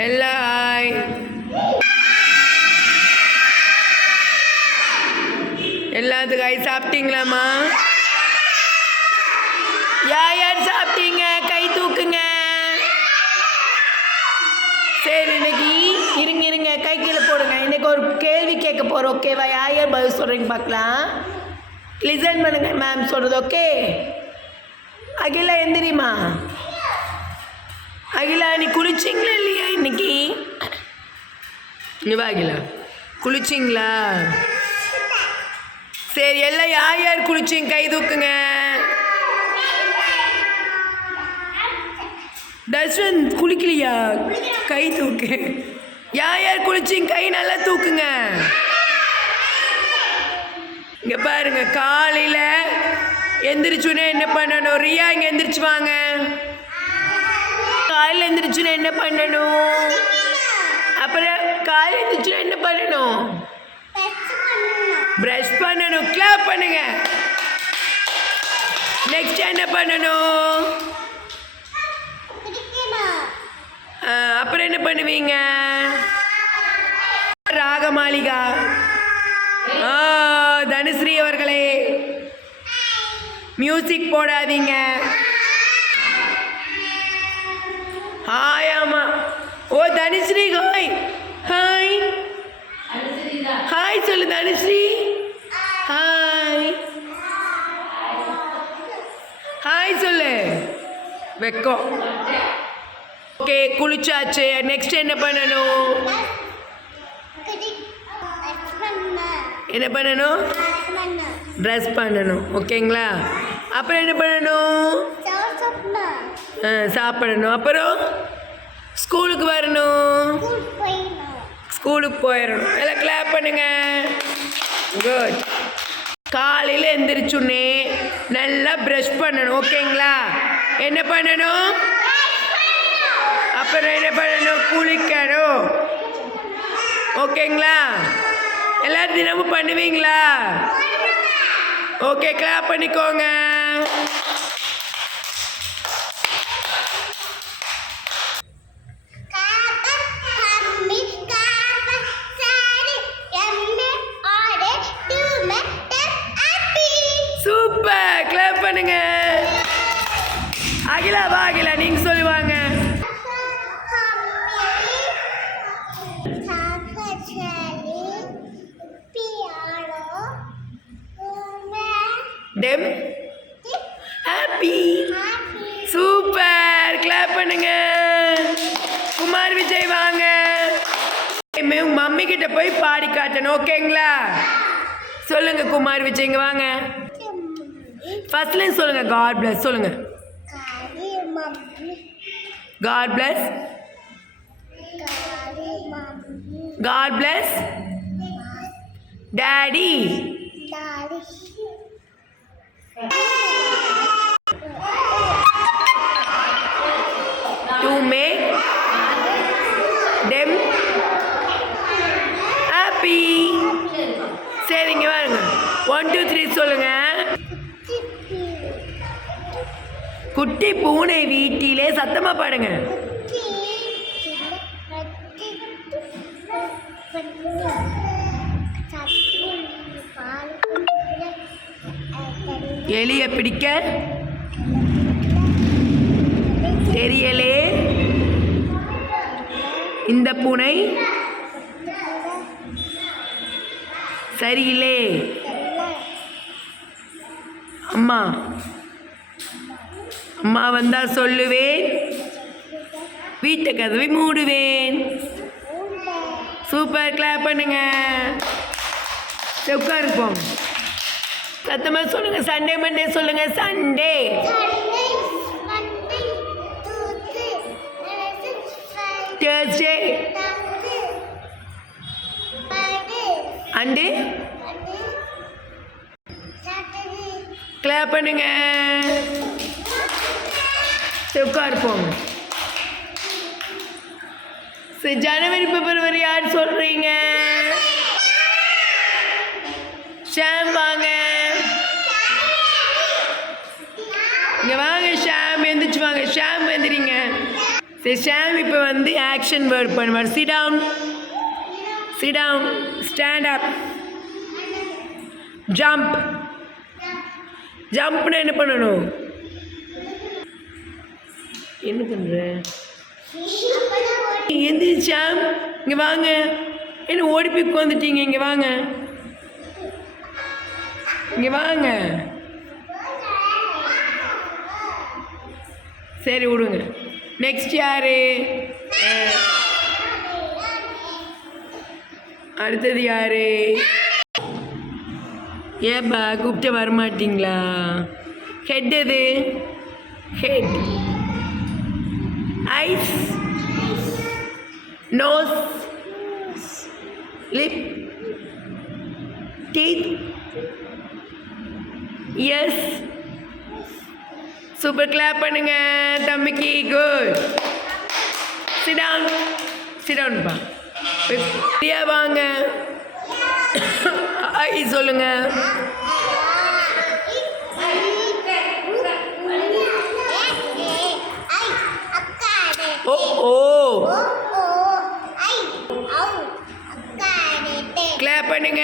எல்லாம் ஹாய். எல்லாத்துக்கும் ஹாய். சாப்பிட்டீங்களாம்மா? யார் யார் சாப்பிட்டீங்க கை தூக்குங்க. சரி, இன்னைக்கு இருங்க கை கீழே போடுங்க. இன்னைக்கு ஒரு கேள்வி கேட்க போகிறோம், ஓகேவா? யார் யார் பதில் சொல்கிறீங்க பார்க்கலாம். லிசன் பண்ணுங்க மேம் சொல்கிறது, ஓகே? அகிலா எந்திரிமா. அகிலா நீ குளிச்சிங்களா இல்லையா இன்னைக்கு? இங்கே வா அகிலா, குளிச்சிங்களா? சரி, எல்லாம் யார் யார் குளிச்சிங்க கை தூக்குங்க. தர்ஷன் குளிக்கலையா? கை தூக்கு. யார் யார் குளிச்சிங்க கை நல்லா தூக்குங்க. இங்கே பாருங்க, காலையில் எந்திரிச்சுன்னா என்ன பண்ணணும்? ரியா இங்கே எந்திரிச்சு வாங்க. காலையில் எந்திரிச்சுன்னா என்ன பண்ணணும்? அப்புறம் காலையில் எந்திரிச்சுன்னா என்ன பண்ணணும்? ப்ரஷ் பண்ணணும். கிளாப் பண்ணுங்க. நெக்ஸ்ட் என்ன பண்ணணும்? அப்புறம் என்ன பண்ணுவீங்க? ராகமாளிகா. தனுஸ்ரீ அவர்களே, மியூசிக் போடாதீங்க. ஹாய். ஆமா. ஓ தனுஸ்ரீ ஹாய். ஹாய் ஹாய் சொல்லு தனுஸ்ரீ. ஹாய் ஹாய் சொல்லு. வெக்கம். ஓகே, குளிச்சாச்சு. நெக்ஸ்ட் என்ன பண்ணணும்? என்ன பண்ணணும்? ட்ரெஸ் பண்ணணும், ஓகேங்களா? அப்புறம் என்ன பண்ணணும்? சாப்பிடணும். அப்புறம் ஸ்கூலுக்கு வரணும். ஸ்கூலுக்கு போயிடணும். எல்லாம் கிளாப் பண்ணுங்க. குட். காலையில் எந்திரிச்சுன்னே நல்லா ப்ரஷ் பண்ணணும், ஓகேங்களா? என்ன பண்ணணும்? அப்புறம் என்ன பண்ணணும்? குளிக்கணும், ஓகேங்களா? எல்லாரும் தினமும் பண்ணுவீங்களா? ஓகே, கிளாப் பண்ணிக்கோங்க. சூப்பர், கிளாப் பண்ணுங்க. அகிலா வா. அகிலா நீங்க சொல்லுவாங்க. டெம் ஹாப்பி. சூப்பர், கிளாப் பண்ணுங்க. குமார் விஜய் வாங்க. மம்மி கிட்ட போய் பாடி காட்டணும், ஓகேங்களா? சொல்லுங்க குமார் விஜய், இங்க வாங்க. ஃபர்ஸ்ட்ல சொல்லுங்க காட் பிளஸ். சொல்லுங்க God bless. God bless daddy. To make them happy. சரிங்க வாங்க. 1 2 3 சொல்லுங்க. குட்டி பூனை வீட்டிலே. சத்தமா பாடுங்க. எலிய பிடிக்க தெரியலே இந்த பூனை சரியில்லை. அம்மா அம்மா வந்தா சொல்லுவேன், வீட்டு கதவை மூடுவேன். சூப்பர், கிளாப் பண்ணுங்க. உட்காருப்போம். சத்தமா சொல்லுங்க. சண்டே மண்டே சொல்லுங்க. சண்டே தேர்ஸ்டே அண்டு கிளாப் பண்ணுங்க. உட்காருப்போம். ஜனவரி பிப்ரவரி யார் சொல்றீங்க? ஷாம் வாங்க. இங்க வாங்க ஷாம், எந்திரிச்சு வாங்க. ஷாம் எந்திரிங்க. சரி ஷாம் இப்போ வந்து ஆக்ஷன் வேர்ட் பண்ணுவார். Sit down, sit down, stand up, jump. ஜம்ப்னா என்ன பண்ணணும்? என்ன பண்ணுற? எந்திரி ஷாம், இங்கே வாங்க. என்ன ஓடி போய் உட்காந்துட்டீங்க? இங்கே வாங்க, இங்கே வாங்க. சரி விடுங்க. நெக்ஸ்ட் யாரு? அடுத்தது யாரு? ஏப்பா கூப்பிட்டு வரமாட்டிங்களா? ஹெட் எது? Head. Eyes, nose, lip, teeth, ears. Super, clap பண்ணுங்க தம்பிக்கு. குட். சிட் டவுன், சிட் டவுன்பா. ஃப்ரீயா வாங்க. ஐ சொல்லுங்க. ஓ ஓ. கிளாப் பண்ணுங்க.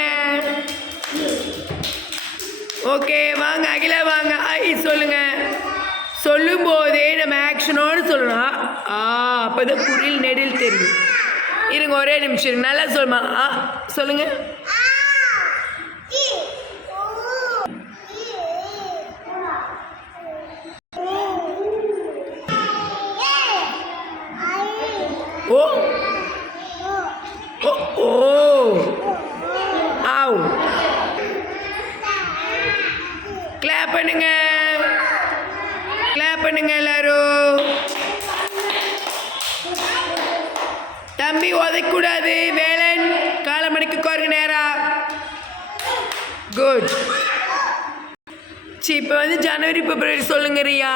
ஓகே வாங்க அகிலா வாங்க. ஐ சொல்லுங்க. சொல்லும் போதே நம்ம ஆக்ஷனோடு சொல்லணும். அப்போதான் குரில் நெடில் தெரியும். இருங்க ஒரே நிமிஷம் இருங்க. நல்லா சொல்லுமா. சொல்லுங்க. ஓ ஓ ஓ. ஆவ். கிளாப் பண்ணுங்க, கிளாப் பண்ணுங்க எல்லாரும். தம்பி உதைக்கூடாது. வேலன் காலை மணிக்கு உட்காருங்க நேரா. குட். இப்போ வந்து ஜனவரி பிப்ரவரி சொல்லுங்க Riya.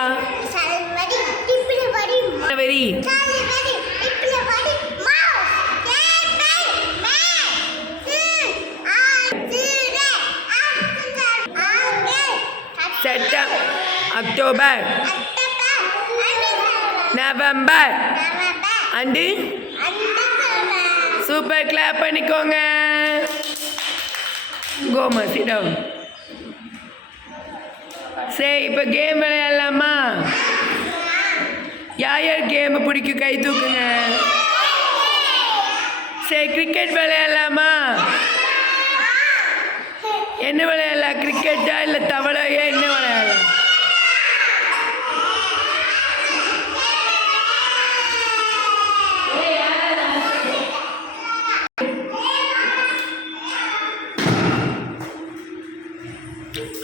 January, September, October, November and. Super, clap பண்ணிக்கோங்க. கோமா சிட் டவுன். சரி இப்போ கேம் விளையாடலாமா? யார் யார் கேமு பிடிக்கும் கை தூக்குங்க. சரி கிரிக்கெட் விளையாடலாமா? என்ன விளையாடலாம்? கிரிக்கெட்டா இல்லை தவளையா? என்ன விளையாடலாம்?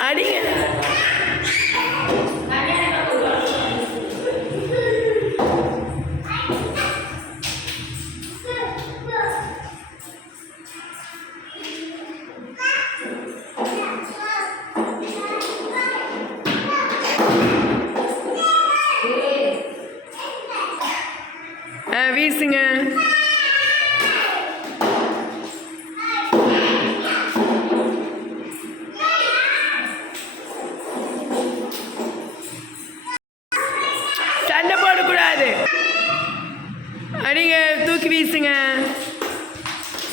அடிங்க. வீசுங்க. சண்டை போடக்கூடாது. அடிங்க, தூக்கி வீசுங்க.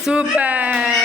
சூப்பர்.